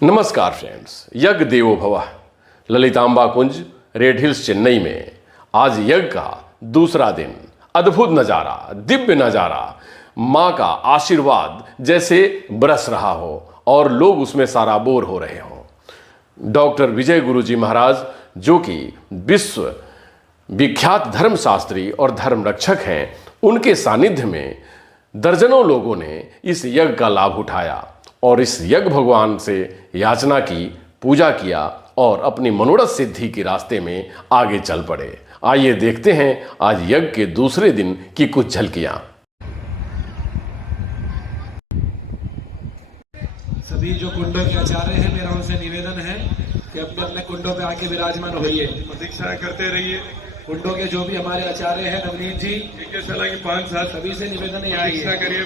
नमस्कार फ्रेंड्स, यज्ञ देवो भव। ललितांबा कुंज, रेड हिल्स, चेन्नई में आज यज्ञ का दूसरा दिन। अद्भुत नज़ारा, दिव्य नज़ारा, माँ का आशीर्वाद जैसे बरस रहा हो और लोग उसमें सराबोर हो रहे हों। डॉक्टर विजय गुरुजी महाराज, जो कि विश्व विख्यात धर्मशास्त्री और धर्म रक्षक हैं, उनके सानिध्य में दर्जनों लोगों ने इस यज्ञ का लाभ उठाया और इस यज्ञ भगवान से याचना की, पूजा किया और अपनी मनोरथ सिद्धि के रास्ते में आगे चल पड़े। आइए देखते हैं आज यज्ञ के दूसरे दिन की कुछ झलकियां। सभी जो कुंडों के आचार्य हैं, मेरा उनसे निवेदन है कि अपने अपने कुंडों पे आके विराजमान होइए, प्रतीक्षा करते रहिए। कुंडों के जो भी हमारे आचार्य हैं, नवनीत जी, इनके सलाह की 5 साल सभी से निवेदन है प्रतीक्षा आइए। करिए।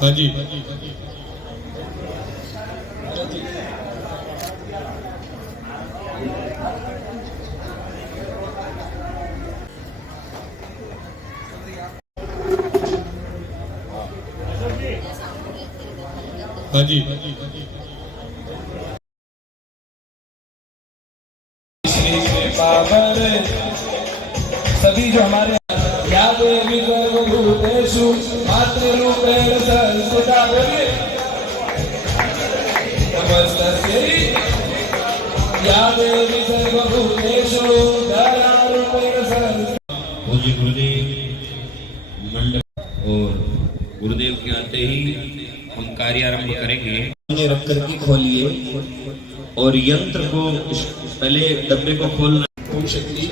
हाँ जी, हाँ जी, हाँ जी। हाँ जी, हाँ जी, हाँ जी। सभी जो हमारे या देवी सर्वभूतेषु मातृरूपेण संस्थिता, बोलिए नमस्तस्यै या देवी सर्वभूतेषु दयारूपेण संस्थिता। पूज्य गुरुदेव मंडप और गुरुदेव के आते ही हम कार्य आरंभ करेंगे। रख करके खोलिए और यंत्र को पहले डब्बे को खोलना। ओम शक्ति।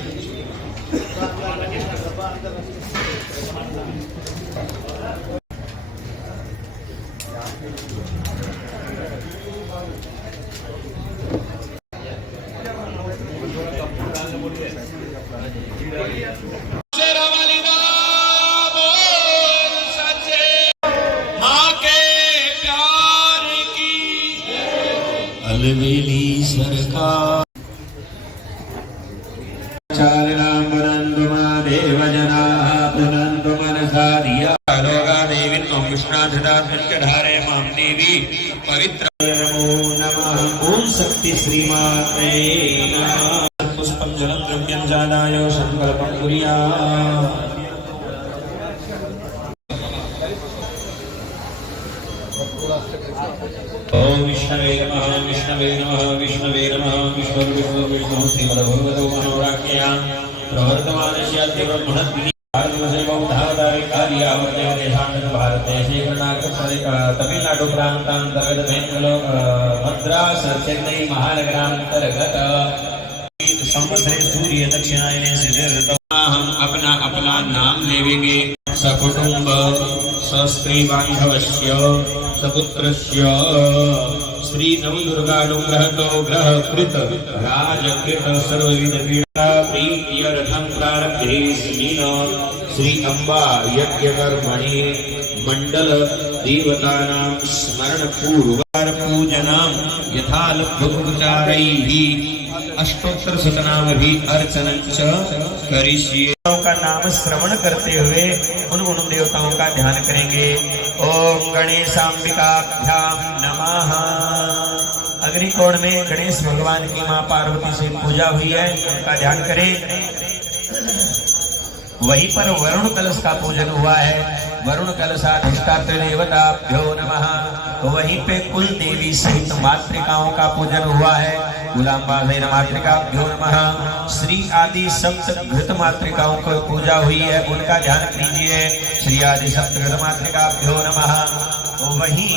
अलवेली सरकार चारणां पुनन्तु मादेव जनाः पुनन्तु मनसा धिया लोका देवी त्वं विष्णाधिदात्मन्यधारे मां देवी पवित्र नमो नमः। ओम शक्ति श्रीमात्रे नमः। पुष्पं जलं द्रव्यं जादाय संकल्पं कुर्यात्। ओम विष्णवे नमः, विष्णवे नमः, विष्णवे नमः, विष्णु श्रीमद्भगवतो मनोराज्ञया प्रवर्तमानस्य देवब्रह्मणः भारतदेशे कर्नाटक तमिलनाडु प्रांतांतर्गत बेंगलोर मद्रास चेन्नई महानगरांतर्गत संवत्सरे सूर्य दक्षिणायने से हम अपना अपना नाम लेवेंगे। सकुटुंब सस्त्री बांधवस्य सपुत्रस्य श्री नवदुर्गानुग्रहतो ग्रहकृत राजकृत सर्वविध पीड़ा प्रीत्यर्थं प्रारब्धेऽस्मिन् श्री अम्बा यज्ञकर्मणि मंडल देवतानां स्मरण पूर्वकार पूजनां यथालभोपचारैः अष्टोत्तर शतनाम भी अर्चनं च करिष्ये। का नाम श्रवण करते हुए उन देवताओं का ध्यान करेंगे। ओम गणेशांबिकाभ्याम नमः। अग्निकोण में गणेश भगवान की मां पार्वती से पूजा हुई है, उनका ध्यान करें। वहीं पर वरुण कलश का पूजन हुआ है। वरुण कलशाधिष्ठात्र देवताभ्यो नमः। वहीं पे कुल देवी सहित मातृकाओं का पूजन हुआ है। कुलांबा मातृकाभ्यो नमः। श्री आदि सप्त घृत मातृकाओं को पूजा हुई है, उनका ध्यान कीजिए। श्री आदि सप्त घृत मातृकाभ्यो नमः। वहीं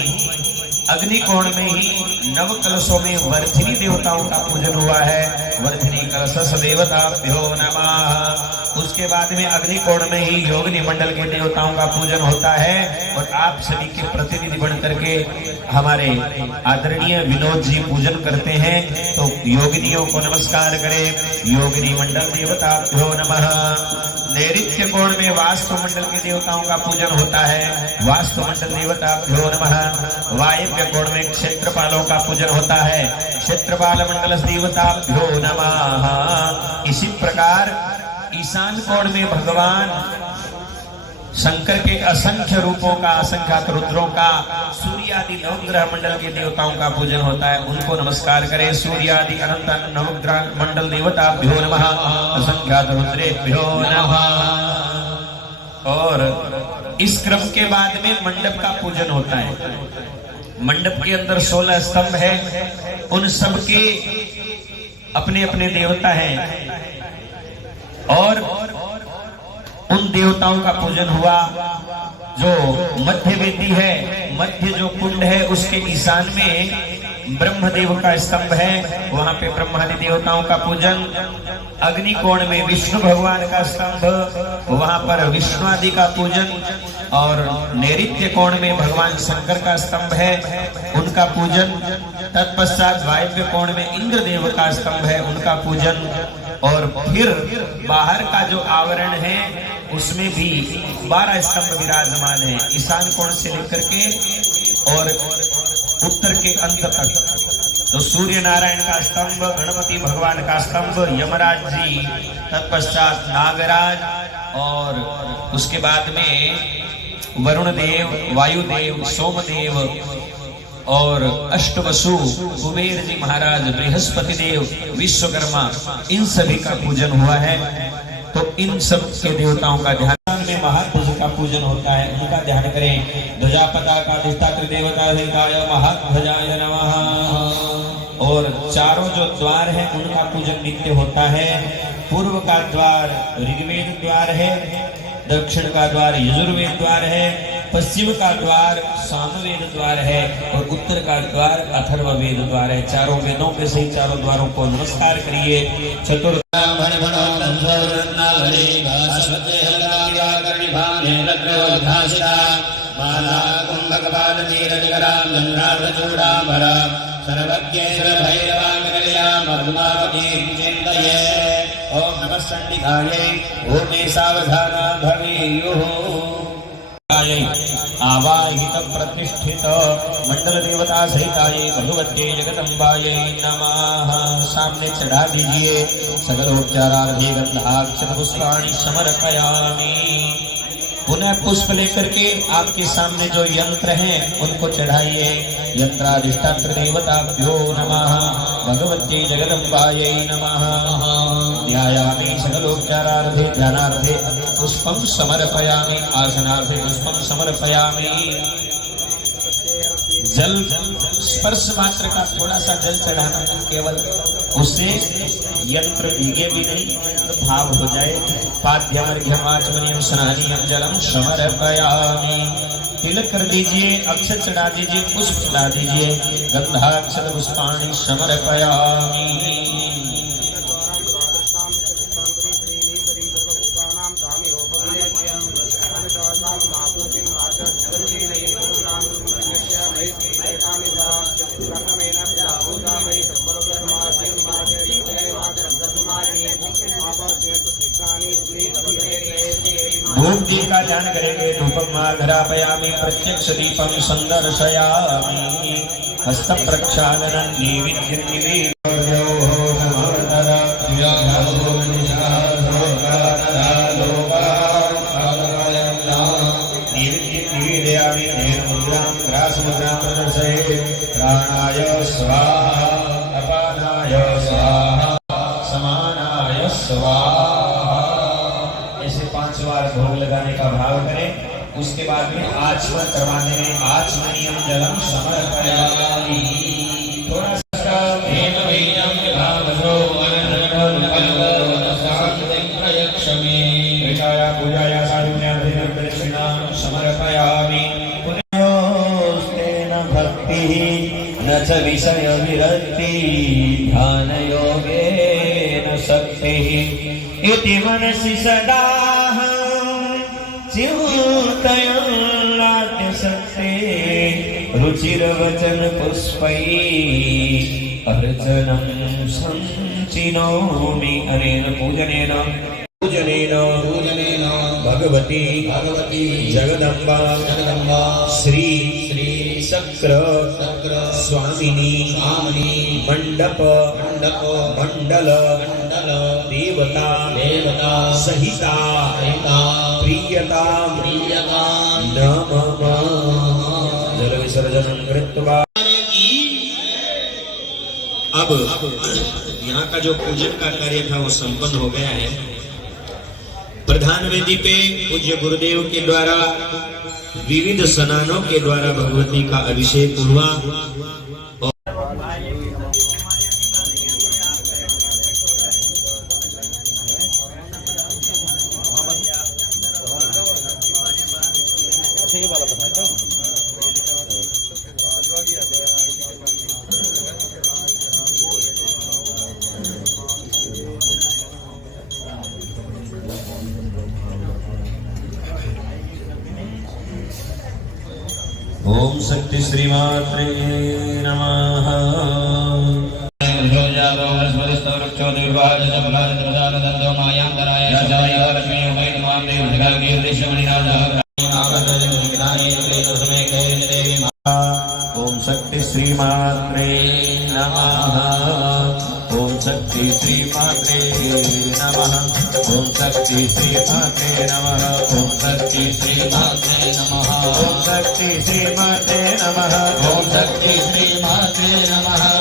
अग्निकोण में ही नव कलशों में वर्धिनी देवताओं का पूजन हुआ है। वर्धिनी कलश देवताभ्यो नमः। उसके बाद में अग्निकोण में ही योगिनी मंडल के देवताओं का पूजन होता है और आप सभी के प्रतिनिधि बन करके हमारे आदरणीय विनोद जी पूजन करते हैं। तो योगिनियों को नमस्कार करें। योगिनी मंडल देवताभ्यो नमः। नैऋत्य कोण में वास्तु मंडल के देवताओं का पूजन होता है। वास्तु मंडल देवताभ्यो नमः। वायव्य कोण में क्षेत्रपालों का पूजन होता है। क्षेत्रपाल मंडल देवताभ्यो नमः। इसी प्रकार ईशान कोण में भगवान शंकर के असंख्य रूपों का, असंख्यात रुद्रों का, सूर्य आदि नवग्रह मंडल के देवताओं का पूजन होता है। उनको नमस्कार करें। सूर्य आदि अनंत नवग्रह मंडल देवताभ्यो नमः, असंख्यात रुद्रेभ्यो नमः। और इस क्रम के बाद में मंडप का पूजन होता है। मंडप के अंदर 16 स्तंभ है, उन सब के अपने अपने देवता हैं और उन देवताओं का पूजन हुआ। जो मध्य वेदी है, मध्य जो कुंड है, उसके ईशान में ब्रह्मदेव का स्तंभ है, वहां पे ब्रह्मादि देवताओं का पूजन। अग्नि कोण में विष्णु भगवान का स्तंभ, वहां पर विष्णु आदि का पूजन। और नैऋत्य कोण में भगवान शंकर का स्तंभ है, उनका पूजन। तत्पश्चात वायव्य कोण में इंद्रदेव का स्तंभ है, उनका पूजन। और फिर बाहर का जो आवरण है उसमें भी 12 स्तंभ विराजमान है, ईशान कोण से लेकर के और उत्तर के अंत तक। तो सूर्य नारायण का स्तंभ, गणपति भगवान का स्तंभ, यमराज जी, तत्पश्चात नागराज और उसके बाद में वरुण देव, वायुदेव, सोमदेव और अष्टवसु, कुबेर जी महाराज, बृहस्पति देव, विश्वकर्मा, इन सभी का पूजन हुआ है। तो इन सब के देवताओं का ध्यान में महाध्वज का पूजन होता है, उनका ध्यान करें। ध्वजा पताका अधिष्ठात्र देवता हिताय महाध्वजाय नमः। और चारों जो द्वार हैं उनका पूजन नित्य होता है। पूर्व का द्वार ऋग्वेद द्वार है, दक्षिण का द्वार यजुर्वेद द्वार है, पश्चिम का द्वार सामवेद द्वार है और उत्तर का द्वार अथर्ववेद द्वार है। चारों वेदों के सही चारों द्वारों को नमस्कार करिए। चतुर्थ ओम नमः संदिग्धायै भूमे सावधाना भवेयुः। आवाहित प्रतिष्ठित मंडल देवता सहिताये भगवत्यै जगदम्बायै नमः। सामने चढ़ा दीजिए। सकलोपचारार्थे गंधाक्षत पुष्पाणि समर्पयामि। पुनः पुष्प लेकर के आपके सामने जो यंत्र हैं उनको चढ़ाइए। यंत्राधिष्ठात्र देवताभ्यो नमः, भगवत्यै जगदम्बायै नमः। ध्यायामि सकलोपचारार्थे ध्यानार्थे पुष्पं समर्पयामि, आसनार्थे पुष्पं समर्पयामि। जल स्पर्श मात्र का थोड़ा सा जल चढ़ाना, केवल उससे यंत्र भीगे भी नहीं, भाव हो जाए। पाद्यमर्घ्यमाचमनीयं स्नानीयं जलम समर्पयामि। तिलक कर दीजिए, अक्षत चढ़ा दीजिए, पुष्प चढ़ा दीजिए। गंधाक्षत पुष्पाणि समर्पयामि। धूप दीप का ध्यान करेंगे। धूपम आघरापयामि, प्रत्यक्ष दीपम संदर्शयामि। हस्त प्रक्षालनं नैवेद्यं निवेदयामि। मुद्रां ग्रासमुद्रां प्रदर्शये। प्राणाय स्वाहा, अपानाय स्वाहा, समानाय स्वाहा। ऐसे 5 बार भोग लगाने का भाव करें। उसके बाद में आचमन करवाने में आचमनीयम जलम समर्पयामि। थोड़ा सा भेद वेदम भावजो पूजाया साधुन्याभिनव दक्षिणां समर्पयामि। पुनस्तेन भक्तिः न च विषय विरक्ति, ध्यान योगेन शक्तिः इति मनसि सदा चिन्तयन् नाट्यशक्ते। रुचिरवचन पुष्पैः अर्चनं संचिनोमि। अनेन पूजनेन भगवती जगदम्बा श्री चक्र स्वामिनी मंडप मंडल देवता देवता सहिता सहिता प्रियता प्रियता नमः जल विसर्जन कृत्वा। अब यहाँ का जो पूजन का कार्य था वो संपन्न हो गया है। प्रधान वेदी पे पूज्य गुरुदेव के द्वारा विविध स्नानों के द्वारा भगवती का अभिषेक हुआ। ओम शक्ति श्री मात्रे नमः। ओम शक्ति श्री मात्रे नमः। ओम शक्ति श्री मात्रे नमः। ओम शक्ति श्री मात्रे नमः। ओम शक्ति श्री मात्रे नमः। ओम शक्ति श्री मात्रे नमः। ओम शक्ति श्री मात्रे नमः। ओम शक्ति श्री मात्रे नमः। ओम शक्ति श्री मात्रे नमः।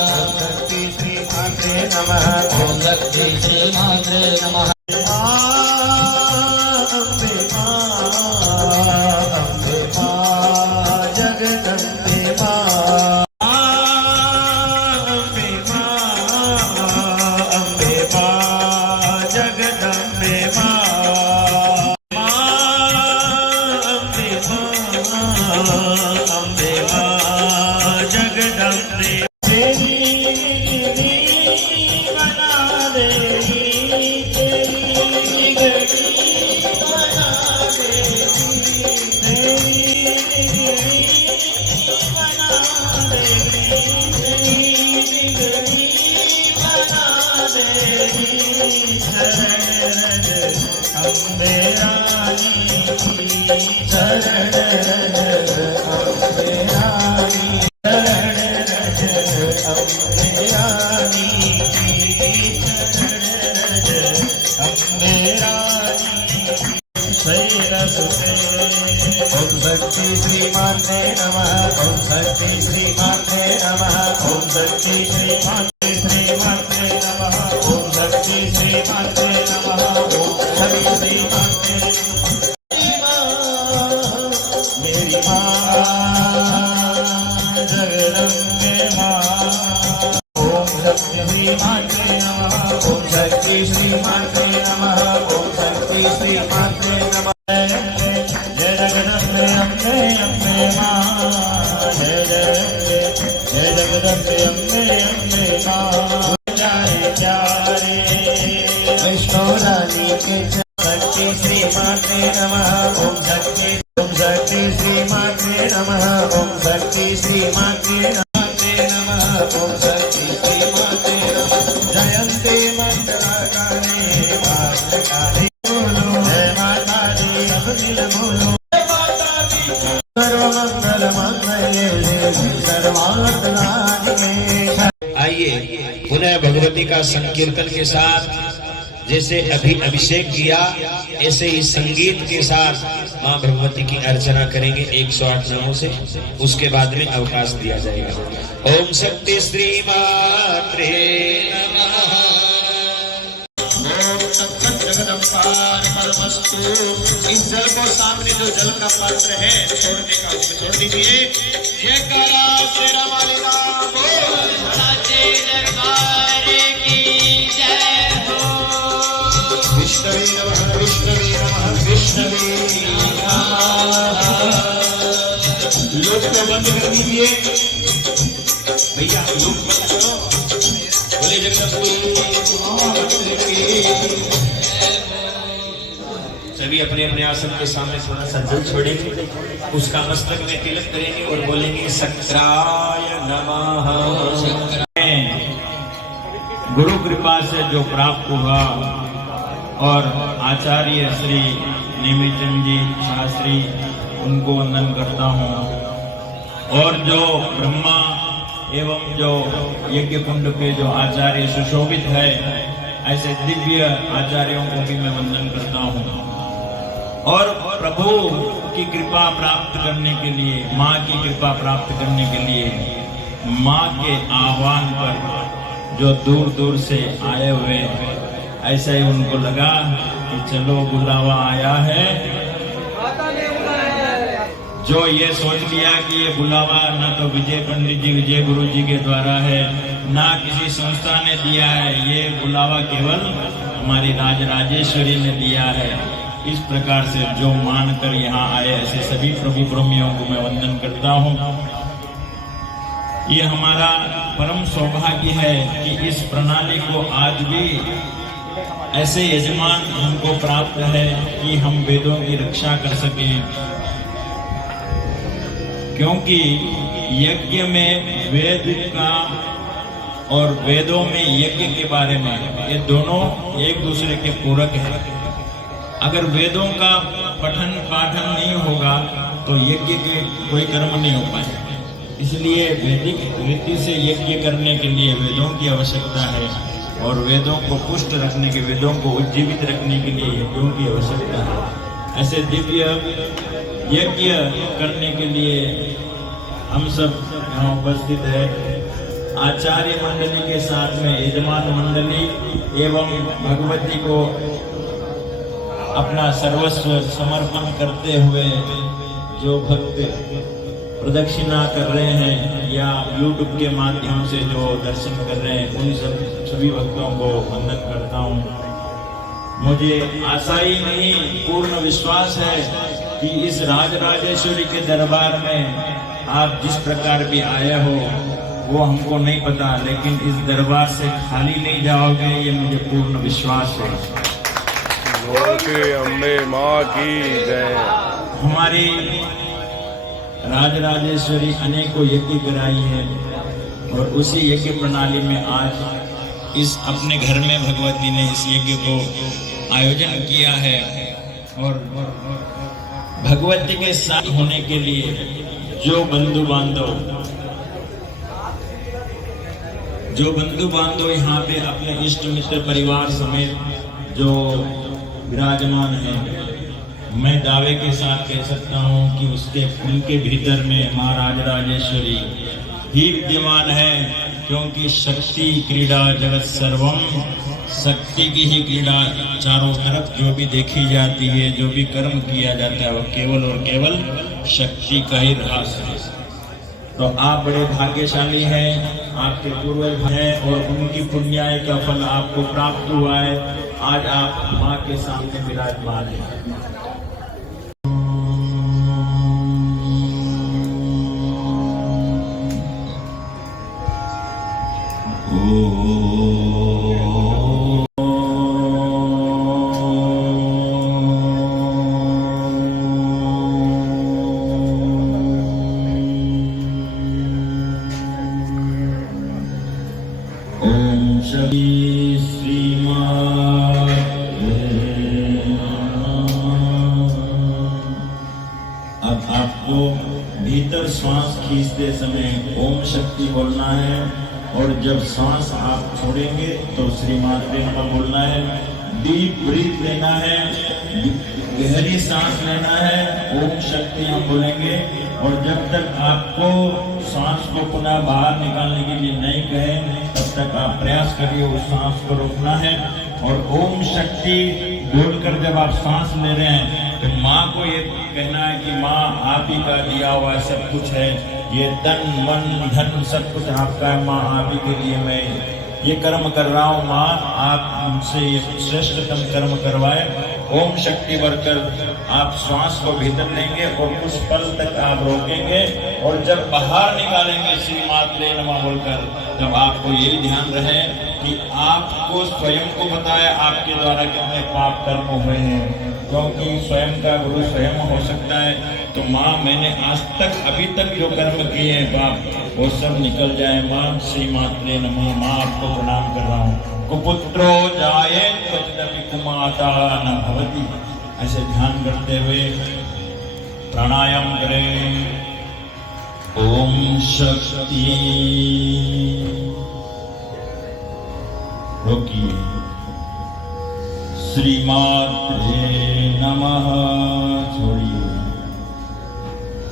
ओम शक्ति श्री माते नमः। ओम शक्ति श्री माते नमः। ओम शक्ति श्री माते श्री माते नमः। ओम शक्ति श्री माते नमः। ओम शक्ति श्री माते मेरी माँ जगदम्बे माँ। ओम शक्ति श्री माते नमः। ओम शक्ति श्री माते नमः। ओम शक्ति श्री माते नमः। जय जगदम्बे अम्बे अम्बे माँ। जय जगदम्बे अम्बे अम्बे माँ। जाए प्यारे वैष्णो रानी के शक्ति श्री माते नमः। ओम शक्ति श्री माते नमः। ओम शक्ति श्री माते नमः। ओम शक्ति श्री माते नमः। जयन्ते मंगलाकारे भाग्यकारे बोलो जय माता दी सब दिल बोलो सर्वमंगल मंगले सर्वात्मनादिके। आइए पुनः भगवती का संकीर्तन के साथ जैसे अभी अभिषेक किया ऐसे ही संगीत के साथ माँ भगवती की अर्चना करेंगे 108 नामों से। उसके बाद में अवकाश दिया जाएगा। ओम शक्ति श्री मात्रे नमः। ओम तत्सत जगदम्बार्पणमस्तु। इस जल को सामने जो जल का पात्र है छोड़ने का उसमें छोड़ दीजिए। जयकारा शेरा वाली का बोल सच्चे दरबार की जय हो। विष्णवे नमः। विष्णवे नमः। विष्णवे नमः। लोग को बंद कर दीजिए भैया। लोग बंद करो। बोले जगदम्बे सभी अपने अपने आसन के सामने थोड़ा सा जल छोड़ेंगे। उसका मस्तक में तिलक करेंगे और बोलेंगे शक्राय नमः। गुरु कृपा से जो प्राप्त हुआ और आचार्य श्री निमिचंद जी शास्त्री उनको वंदन करता हूँ। और जो ब्रह्मा एवं जो यज्ञ कुंड के जो आचार्य सुशोभित है ऐसे दिव्य आचार्यों को भी मैं वंदन करता हूँ। और प्रभु की कृपा प्राप्त करने के लिए, माँ की कृपा प्राप्त करने के लिए, माँ के आह्वान पर जो दूर दूर से आए हुए, ऐसा ही उनको लगा कि चलो बुलावा आया है। जो ये सोच लिया कि ये बुलावा ना तो विजय पंडित जी, विजय गुरु जी के द्वारा है, ना किसी संस्था ने दिया है, ये बुलावा केवल हमारी राजराजेश्वरी ने दिया है। इस प्रकार से जो मानकर यहाँ आए, ऐसे सभी प्रभु ब्रह्मियों को मैं वंदन करता हूँ। ये हमारा परम सौभाग्य है कि इस प्रणाली को आज भी ऐसे यजमान हमको प्राप्त है कि हम वेदों की रक्षा कर सकें, क्योंकि यज्ञ में वेद का और वेदों में यज्ञ के बारे में, ये दोनों एक दूसरे के पूरक हैं। अगर वेदों का पठन पाठन नहीं होगा तो यज्ञ के कोई कर्म नहीं हो पाएगा। इसलिए वैदिक रीति से यज्ञ करने के लिए वेदों की आवश्यकता है, और वेदों को पुष्ट रखने के, वेदों को उज्जीवित रखने के लिए यज्ञों की आवश्यकता है। ऐसे दिव्य यज्ञ करने के लिए हम सब यहाँ उपस्थित है। आचार्य मंडली के साथ में यजमान मंडली एवं भगवती को अपना सर्वस्व समर्पण करते हुए जो भक्त प्रदक्षिणा कर रहे हैं या YouTube के माध्यम से जो दर्शन कर रहे हैं, उन सभी भक्तों को वंदन करता हूँ। मुझे आशा ही नहीं, पूर्ण विश्वास है कि इस राजराजेश्वरी के दरबार में आप जिस प्रकार भी आए हो वो हमको नहीं पता, लेकिन इस दरबार से खाली नहीं जाओगे, ये मुझे पूर्ण विश्वास है। अम्बे माँ की जय। हमारी राजराजेश्वरी अनेकों यज्ञ कराई है, और उसी यज्ञ प्रणाली में आज इस अपने घर में भगवती ने इस यज्ञ को आयोजन किया है। और भगवती के साथ होने के लिए जो बंधु बांधव यहाँ पे अपने इष्ट मित्र परिवार समेत जो विराजमान है, मैं दावे के साथ कह सकता हूँ कि उनके भीतर में माँ राजराजेश्वरी ही विद्यमान है, क्योंकि शक्ति क्रीड़ा जगत सर्वम, शक्ति की ही क्रीड़ा चारों तरफ जो भी देखी जाती है, जो भी कर्म किया जाता है, वो केवल और केवल शक्ति का ही रास है। तो आप बड़े भाग्यशाली हैं, आपके पूर्वज हैं, और उनकी पुण्याय का फल आपको प्राप्त हुआ है। आज आप माँ के सामने विराजमान हैं। अब आपको भीतर श्वास खींचते समय ओम शक्ति बोलना है, और जब सांस आप छोड़ेंगे तो श्री मात्रे नमः बोलना है। डीप ब्रीथ लेना है, गहरी सांस लेना है, ओम शक्ति हम बोलेंगे। और जब तक आपको सांस को पुनः बाहर निकालने के लिए नहीं कहे, तब तक आप प्रयास करिए उस सांस को रोकना है। और ओम शक्ति बोलकर जब आप सांस ले रहे हैं तो माँ को ये कहना है कि माँ आप ही का दिया हुआ सब कुछ है, ये तन मन धन सब कुछ आपका है माँ, आप ही के लिए मैं ये कर्म कर रहा हूँ माँ, आप मुझसे ये श्रेष्ठतम कर्म करवाए। ओम शक्ति बढ़कर आप श्वास को भीतर लेंगे और कुछ पल तक आप रोकेंगे, और जब बाहर निकालेंगे श्री मात्रे नमः बोलकर, तब आपको ये ध्यान रहे कि आपको स्वयं को बताया आपके द्वारा कितने पाप कर्म हुए हैं, क्योंकि स्वयं का गुरु स्वयं हो सकता है। तो माँ मैंने आज तक अभी तक जो कर्म किए हैं पाप, वो सब निकल जाए माँ, श्री मात्रे नमः। माँ आपको प्रणाम कर रहा हूँ। कुपुत्रो जाये क्वचिदपि कुमाता न भवति, ऐसे ध्यान करते हुए प्राणायाम करें। ओम शक्ति, रोकिए, श्रीमात्रे नमः। छोड़िए,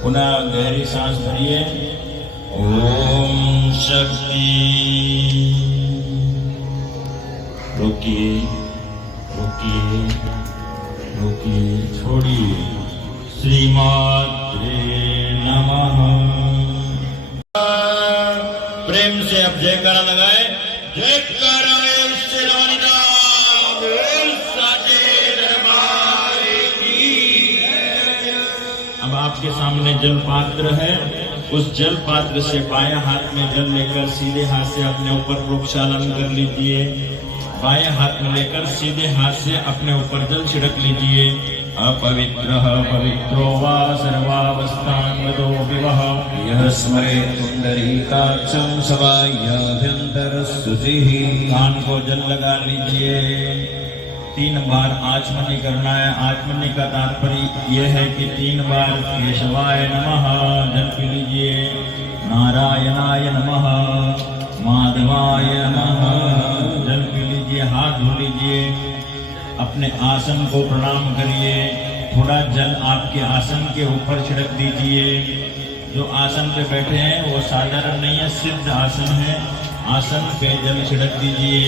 पुनः गहरी सांस भरिए। ओम शक्ति। रुकिए रुकिए रुकिए, छोड़िए। श्रीमात्रे नमः। प्रेम से अब जयकारा लगाए। जयकारा अब आपके सामने जल पात्र है। उस जल पात्र से बाएं हाथ में जल लेकर सीधे हाथ से अपने ऊपर प्रोक्षालन कर लीजिए। बाएं हाथ में लेकर सीधे हाथ से अपने ऊपर जल छिड़क लीजिए। अपवित्रः पवित्रो वा सर्वावस्थांगतो विवह यः स्मरेत् पुंडरीकाक्षं सवाह्याभ्यन्तरस्तुतिः। कान को जल लगा लीजिए। 3 बार आचमनी करना है। आचमनी का तात्पर्य यह है कि 3 बार केशवाय नमः जल पी लीजिए, नारायणाय नमः, माधवाय नमः जल पी लीजिए, हाथ धो लीजिए, अपने आसन को प्रणाम करिए। थोड़ा जल आपके आसन के ऊपर छिड़क दीजिए। जो आसन पे बैठे हैं वो साधारण नहीं है, सिद्ध आसन है। आसन पे जल छिड़क दीजिए।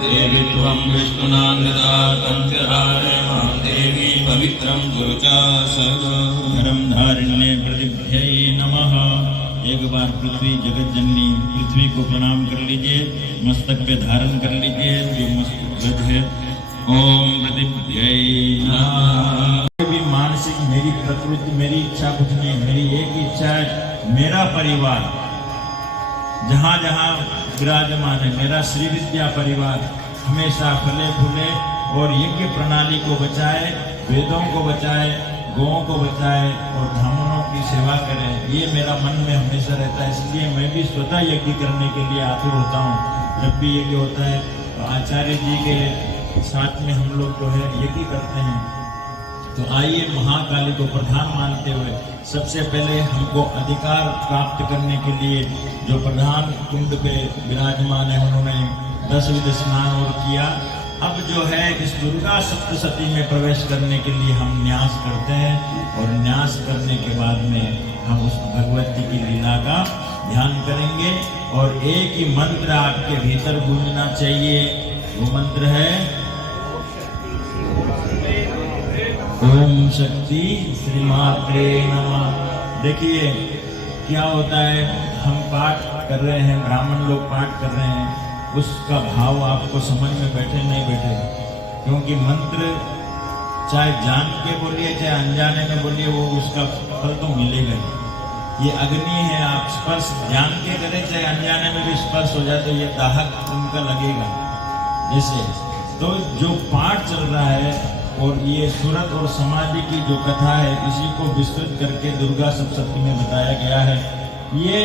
देवी त्वं विष्णुनान्वितातं देवी पवित्रं गुरुचासनं धारिण्ये प्रतिभ्यै नमः। एक बार पृथ्वी जगत जननी पृथ्वी को प्रणाम कर लीजिए। मस्तक पे धारण कर लीजिए जो मस्तक है। ओम प्रतिभ्यै नमः। भी मानसिक मेरी प्रकृति मेरी इच्छा कुछ नहीं, मेरी एक इच्छा है, मेरा परिवार जहाँ जहाँ विराजमान है, मेरा श्री विद्या परिवार हमेशा फले फूले और यज्ञ प्रणाली को बचाए, वेदों को बचाए, गौओं को बचाए और ब्राह्मणों की सेवा करे। ये मेरा मन में हमेशा रहता है। इसलिए मैं भी स्वतः यज्ञ करने के लिए आतुर होता हूँ। जब भी यज्ञ होता है तो आचार्य जी के साथ में हम लोग जो है यज्ञ करते हैं। तो आइए महाकाली को प्रधान मानते हुए सबसे पहले हमको अधिकार प्राप्त करने के लिए जो प्रधान कुंड पे विराजमान है उन्होंने 10 विध स्नान और किया। अब जो है इस दुर्गा सप्तशती में प्रवेश करने के लिए हम न्यास करते हैं और न्यास करने के बाद में हम उस भगवती की लीला का ध्यान करेंगे। और एक ही मंत्र आपके भीतर गूंजना चाहिए। वो मंत्र है ओम शक्ति श्रीमात्रे नमः। देखिए क्या होता है, हम पाठ कर रहे हैं, ब्राह्मण लोग पाठ कर रहे हैं, उसका भाव आपको समझ में बैठे नहीं बैठे, क्योंकि मंत्र चाहे जान के बोलिए चाहे अनजाने में बोलिए वो उसका फल तो मिलेगा ही। ये अग्नि है, आप स्पर्श जान के करें चाहे अनजाने में भी स्पर्श हो जाए तो ये दाहक उनका लगेगा। जैसे तो जो पाठ चल रहा है और ये सूरत और समाधि की जो कथा है इसी को विस्तृत करके दुर्गा सप्तशती में बताया गया है। ये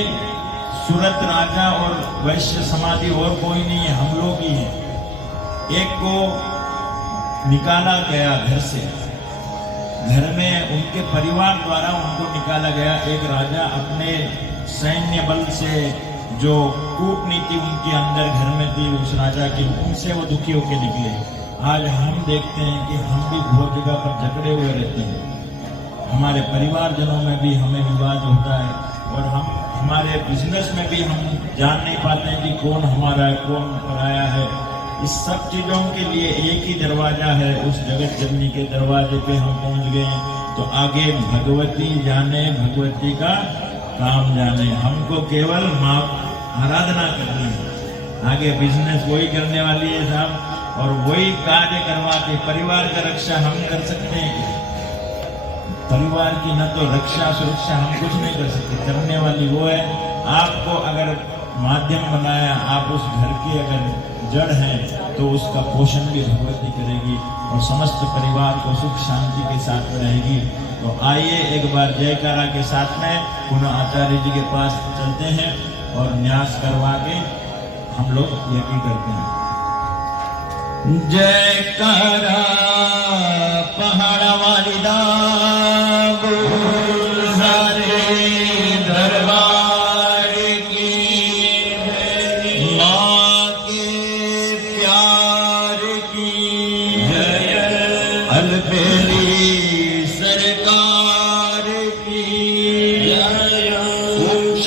सूरत राजा और वैश्य समाधि और कोई नहीं है, हम लोग ही हैं। एक को निकाला गया घर से, घर में उनके परिवार द्वारा उनको निकाला गया। एक राजा अपने सैन्य बल से जो कूटनीति उनके अंदर घर में थी उस राजा की, उनसे वो दुखी होकर निकले। आज हम देखते हैं कि हम भी बहुत जगह पर झगड़े हुए रहते हैं, हमारे परिवारजनों में भी हमें विवाद होता है और हम हमारे बिजनेस में भी हम जान नहीं पाते हैं कि कौन हमारा है कौन पराया है। इस सब चीजों के लिए एक ही दरवाजा है, उस जगत जननी के दरवाजे पे हम पहुंच गए हैं। तो आगे भगवती जाने, भगवती का काम जाने, हमको केवल माँ आराधना करनी है। आगे बिजनेस वही करने वाली है साहब और वही कार्य करवाते। परिवार का रक्षा हम कर सकते हैं, परिवार की न तो रक्षा सुरक्षा हम कुछ नहीं कर सकते, करने वाली वो है। आपको अगर माध्यम बनाया, आप उस घर की अगर जड़ हैं तो उसका पोषण भी भगवती करेगी और समस्त परिवार को सुख शांति के साथ रहेगी। तो आइए एक बार जयकारा के साथ में पुनः आचार्य जी के पास चलते हैं और न्यास करवा के हम लोग यज्ञ करते हैं। जयकारा पहाड़ वाली दा सारे दरबार की माँ के